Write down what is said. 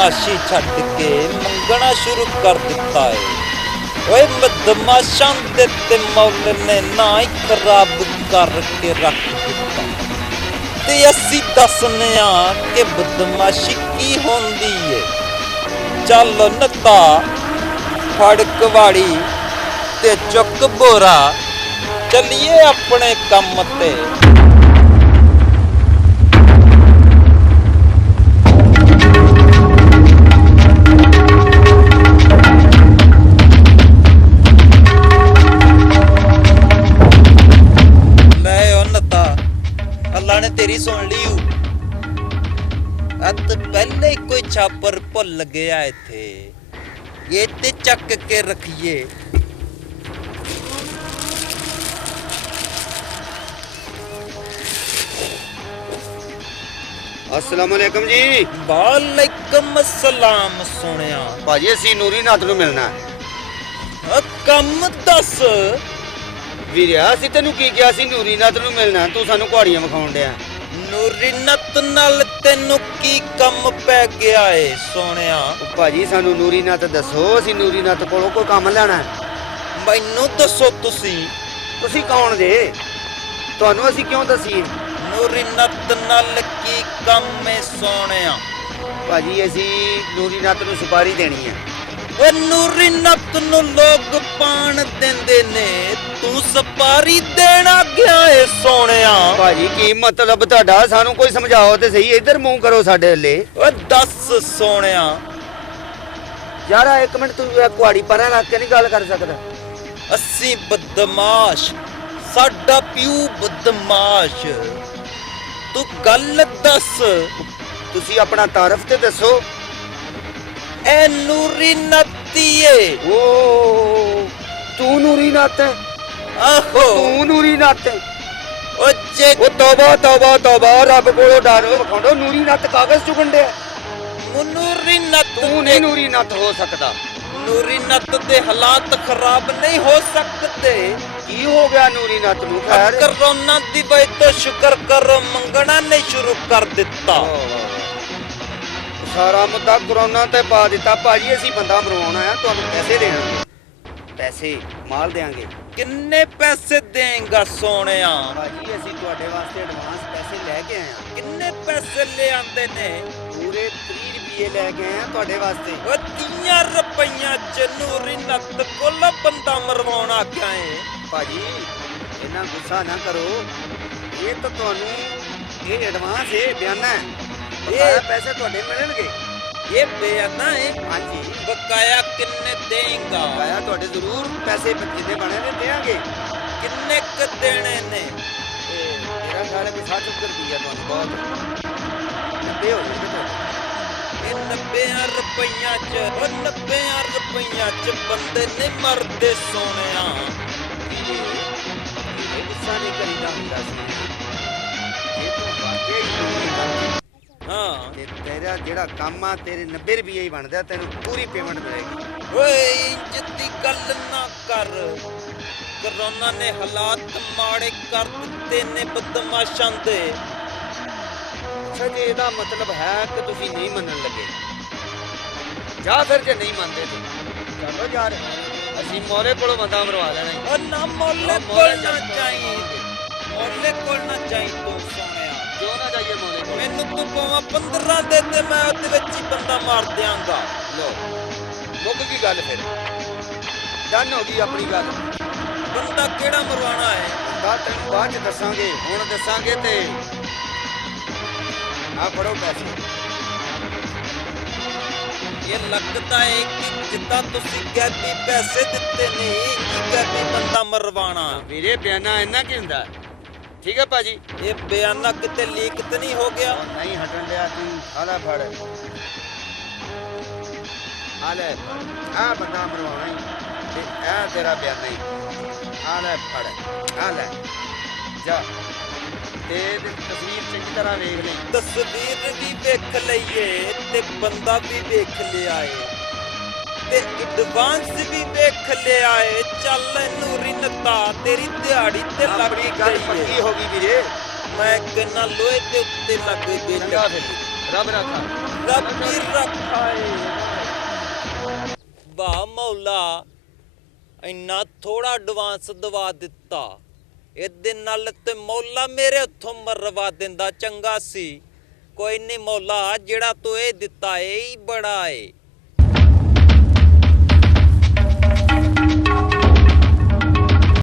बदमाशी छड्ड के मंगना शुरू कर दिता है। ओए बदमाशां दे ते मौल ने ना ही खराब करके रख दिता ते असी दसने कि बदमाशी की होंदी है। चल नता फड़ कवाड़ी ते चुक बोरा चलिए अपने कम ते। अल्लाह ने तेरी सुन ली अत पहले ही कोई छापर भुल गया इथे ये ते चक के रखिए। अस्सलाम वालेकुम जी। वालेकुम अस्सलाम। सुनिया भाजी असी नूरी नाथ नूं मिलना कम दस ਵੀਰਿਆ ਅਸੀਂ ਤੈਨੂੰ ਕੀ ਕਿਹਾ ਸੀ ਨੂਰੀ ਨਾਥ ਨੂੰ ਮਿਲਣਾ ਤੂੰ ਸਾਨੂੰ ਕੁਹਾੜੀਆਂ ਵਿਖਾਉਣ ਡਿਆ। ਨੂਰੀ ਨਾਥ ਨਾਲ ਤੈਨੂੰ ਕੀ ਕੰਮ ਪੈ ਗਿਆ ਏ ਸੋਹਣਿਆ? ਉਹ ਭਾਜੀ ਸਾਨੂੰ ਨੂਰੀ ਨਾਥ ਦੱਸੋ ਅਸੀਂ ਨੂਰੀ ਨਾਥ ਕੋਲੋਂ ਕੋਈ ਕੰਮ ਲੈਣਾ। ਮੈਨੂੰ ਦੱਸੋ ਤੁਸੀਂ ਕੌਣ ਜੇ ਤੁਹਾਨੂੰ ਅਸੀਂ ਕਿਉਂ ਦਸੀਏ? ਨੂਰੀ ਨਾਥ ਨਾਲ ਕੀ ਕੰਮ ਏ ਸੋਹਣਿਆ? ਭਾਜੀ ਅਸੀਂ ਨੂਰੀ ਨਾਥ ਨੂੰ ਸੁਪਾਰੀ ਦੇਣੀ ਹੈ। ਓਏ ਨੂਰੀ ਨਾਥ ਨੂੰ ਲੋਕ ਪਾਣ ਦਿੰਦੇ ਨੇ ਤੂੰ ਸੁਪਾਰੀ ਦੇਣਾ ਗਿਆ ਏ ਸੋਹਣਿਆ? ਭਾਜੀ ਕੀ ਮਤਲਬ ਤੁਹਾਡਾ ਸਾਨੂੰ ਕੋਈ ਸਮਝਾਓ ਤੇ ਸਹੀ ਇੱਧਰ ਮੂੰਹ ਕਰੋ ਸਾਡੇ ਹੱਲੇ। ਓਏ ਦੱਸ ਸੋਹਣਿਆ। ਯਾਰਾ ਇੱਕ ਮਿੰਟ ਤੂੰ ਕੁਹਾੜੀ ਪਰਾਂ ਰੱਖ ਕੇ ਨਹੀਂ ਗੱਲ ਕਰ ਸਕਦਾ? ਅਸੀਂ ਬਦਮਾਸ਼ ਸਾਡਾ ਪਿਓ ਬਦਮਾਸ਼ ਤੂੰ ਗੱਲ ਦੱਸ। ਤੁਸੀਂ ਆਪਣਾ ਤਾਰਫ ਤੇ ਦੱਸੋ। ਐ ਨੂਰੀ ਨਾਤੀਏ। ਓ ਤੂੰ ਨੂਰੀ ਨਾਥ ਹੈ? ਆਹੋ ਤੂੰ ਨੂਰੀ ਨਾਥ ਹੈ? ਓ ਜੇ ਉਹ ਤੌਬਾ ਤੌਬਾ ਤੌਬਾ ਰੱਬ ਕੋਲੋਂ ਡਰ ਵਿਖਾਉਂਦਾ ਨੂਰੀ ਨਾਥ ਕਾਗਜ਼ ਚੁਗਣ ਡਿਆ। ਨੂਰੀ ਨਾਥ ਤੂੰ ਨਹੀਂ ਨੂਰੀ ਨਾਥ ਹੋ ਸਕਦਾ। ਨੂਰੀ ਨਾਥ ਦੇ ਹਾਲਾਤ ਖਰਾਬ ਨਹੀਂ ਹੋ ਸਕਦੇ। ਕੀ ਹੋ ਗਿਆ ਨੂਰੀ ਨਾਥ ਨੂੰ? ਖੈਰ ਕਰੋਨਾ ਦੀ ਵਜ੍ਹਾ ਤੋਂ ਸ਼ੁਕਰ ਕਰੋ ਮੰਗਣਾ ਨੇ ਸ਼ੁਰੂ ਕਰ ਦਿੱਤਾ। ਸਾਰਾ ਮੁੱਦਾ ਕਰੋਨਾ ਤੇ ਪਾ ਦਿੱਤਾ। ਭਾਜੀ ਅਸੀਂ ਬੰਦਾ ਮਰਵਾਉਣਾ ਆ ਤੁਹਾਨੂੰ ਪੈਸੇ ਦੇਣਗੇ। ਪੈਸੇ ਮਾਲ ਦੇਾਂਗੇ। ਕਿੰਨੇ ਪੈਸੇ ਦੇਂਗਾ ਸੋਹਣਿਆ? ਭਾਜੀ ਅਸੀਂ ਤੁਹਾਡੇ ਵਾਸਤੇ ਐਡਵਾਂਸ ਪੈਸੇ ਲੈ ਕੇ ਆਏ ਆ। ਕਿੰਨੇ ਪੈਸੇ ਲੈ ਆਂਦੇ ਨੇ? ਪੂਰੇ 30 ਰੁਪਏ ਲੈ ਕੇ ਆਏ ਆ ਤੁਹਾਡੇ ਵਾਸਤੇ। ਉਹ 30 ਰੁਪਈਆਂ ਚ ਨੂਰੀ ਨਾਥ ਕੋਲ ਬੰਦਾ ਮਰਵਾਉਣਾ ਕਿਆ ਏ? ਭਾਜੀ ਇੰਨਾ ਗੁੱਸਾ ਨਾ ਕਰੋ। ਇਹ ਤਾਂ ਤੁਹਾਨੂੰ ਇਹ ਐਡਵਾਂਸ ਹੈ ਬਿਆਨਾ ਹੈ। ਇਹ ਪੈਸੇ ਤੁਹਾਡੇ ਮਿਲਣਗੇ। ਇਹ ਬਿਆਨਾ ਹੈ? ਹਾਂਜੀ। ਬਕਾਇਆ ਕਿੰਨੇ ਦੇਂਗਾ? ਬਕਾਇਆ ਤੁਹਾਡੇ ਜ਼ਰੂਰ ਪੈਸੇ ਜਿੰਨੇ ਬਣੇ ਨੇ ਦੇਾਂਗੇ। ਕਿੰਨੇ ਕ ਦੇਣੇ ਨੇ? ਮੇਰਾ ਖਿਆਲ ਹੈ ਕਿ 60 ਰੁਪਏ ਤੁਹਾਨੂੰ ਬਹੁਤ 90 ਹੋ ਜਾਣਗੇ ਤੁਹਾਡੇ। ਇਹ 90 ਰੁਪਈਆਂ ਚ 90 ਰੁਪਈਆਂ ਚ ਬੰਦੇ ਨਹੀਂ ਮਰਦੇ ਸੋਹਣਿਆ। ਇਹ ਗੁੱਸਾ ਨਹੀਂ ਕਰੀਦਾ ਹੁੰਦਾ ਸੀ। ਇਹ ਤਾਂ ਵਾਕਈ ਹੀ ਹਾਂ ਤੇ ਤੇਰਾ ਜਿਹੜਾ ਕੰਮ ਆ ਤੇਰੇ 90 ਰੁਪਏ ਹੀ ਬਣਦਾ ਤੈਨੂੰ ਪੂਰੀ ਪੇਮੈਂਟ ਮਿਲੇਗੀ। ਓਏ ਇੰਜ ਦੀ ਗੱਲ ਨਾ ਕਰ। ਕਰੋਨਾ ਨੇ ਹਾਲਾਤ ਮਾੜੇ ਕਰ ਦਿੱਤੇ ਨੇ ਬਦਮਾਸ਼ਾਂ ਦੇ। ਅੱਛਾ ਜੀ ਇਹਦਾ ਮਤਲਬ ਹੈ ਕਿ ਤੁਸੀਂ ਨਹੀਂ ਮੰਨਣ ਲੱਗੇ ਜਾਂ ਫਿਰ ਜੇ ਨਹੀਂ ਮੰਨਦੇ ਤੇ ਚਲੋ ਯਾਰ ਅਸੀਂ ਮੋਰੇ ਕੋਲੋਂ ਬੰਦਾ ਮਰਵਾ ਲੈਣਾ। ਓ ਨਾ ਮੋਲੇ ਕੋਲ ਨਾ ਚਾਹੀ ਮੋਲੇ ਕੋਲ ਨਾ ਚਾਹੀ ਤੂੰ ਸੋਹਣਿਆ। ਕਿਉਂ ਨਾ ਜਾਈਏ ਮੋਰੇ ਕੋਲ? ਮੈਨੂੰ ਤੂੰ ਭਾਵੇਂ 15 ਦੇ ਤੇ ਮੈਂ ਉਹਦੇ ਵਿੱਚ ਹੀ ਬੰਦਾ ਮਾਰ ਦਿਆਂਗਾ। ਲੋ ਮੁੱਕ ਗਈ ਗੱਲ ਫਿਰ। ਡਨ ਹੋ ਗਈ ਆਪਣੀ ਗੱਲ। ਬੰਦਾ ਕਿਹੜਾ ਮਰਵਾਣਾ ਹੈ? ਬੰਦਾ ਤੈਨੂੰ ਬਾਅਦ ਚ ਦੱਸਾਂਗੇ। ਹੁਣ ਦੱਸਾਂਗੇ ਤੇ ਆ ਫੜੋ ਪੈਸੇ। ਇਹ ਲੱਗਦਾ ਹੈ ਕਿ ਜਿੱਦਾਂ ਤੁਸੀਂ ਗੈਬੀ ਪੈਸੇ ਦਿੱਤੇ ਨੇ ਗੈਬੀ ਬੰਦਾ ਮਰਵਾਣਾ। ਵੀਰੇ ਬਿਆਨਾ ਇੰਨਾ ਕੀ ਹੁੰਦਾ? ਠੀਕ ਹੈ ਭਾਜੀ। ਇਹ ਬਿਆਨਾ ਕਿਤੇ ਲੀਕ ਤੇ ਨਹੀਂ ਹੋ ਗਿਆ? ਨਹੀਂ ਹਟਣ ਡਿਆ ਤੂੰ। ਆਲਾ ਫੜ ਆਲੇ ਆ ਬੰਦਾ ਮਰਵਾਉਣਾ ਹੀ ਤੇ ਇਹ ਤੇਰਾ ਬਿਆਨਾ ਹੀ। ਆਲੇ ਫੜ ਆਲੇ ਜਾ ਤੇ ਤਸਵੀਰ ਚੰਗੀ ਤਰ੍ਹਾਂ ਵੇਖ ਲਈ। ਤਸਵੀਰ ਵੀ ਵੇਖ ਲਈਏ ਤੇ ਬੰਦਾ ਵੀ ਵੇਖ ਲਿਆ ਏ ਤੇ ਐਡਵਾਂਸ ਵੀ ਵੇਖ ਲਿਆ ਏ। ਚੱਲ ਨੂਰੀ ਨਤਾ ਤੇਰੀ ਦਿਹਾੜੀ ਤੇ ਲੱਗ ਆਪਣੀ ਗੱਲ ਗਈ ਪੱਕੀ ਏ। ਹੋ ਗਈ ਵੀਰੇ। ਮੈਂ ਕਹਿੰਦਾ ਲੋਹੇ ਦੇ ਉੱਤੇ ਲੱਗ ਗਈ ਚੰਗਾ ਫਿਰ ਰੱਬ ਰੱਖਾ। ਰੱਬੀ ਰੱਖਾਏ। ਵਾਹ ਮੌਲਾ, ਇੰਨਾ ਥੋੜਾ ਐਡਵਾਂਸ ਦਵਾ ਦਿੱਤਾ। ਇਹਦੇ ਨਾਲ ਤੇ ਮੌਲਾ ਮੇਰੇ ਹੱਥੋਂ ਮਰਵਾ ਦਿੰਦਾ ਚੰਗਾ ਸੀ। ਕੋਈ ਨਹੀਂ ਮੌਲਾ, ਜਿਹੜਾ ਤੂੰ ਇਹ ਦਿੱਤਾ ਏ ਹੀ ਬੜਾ ਏ।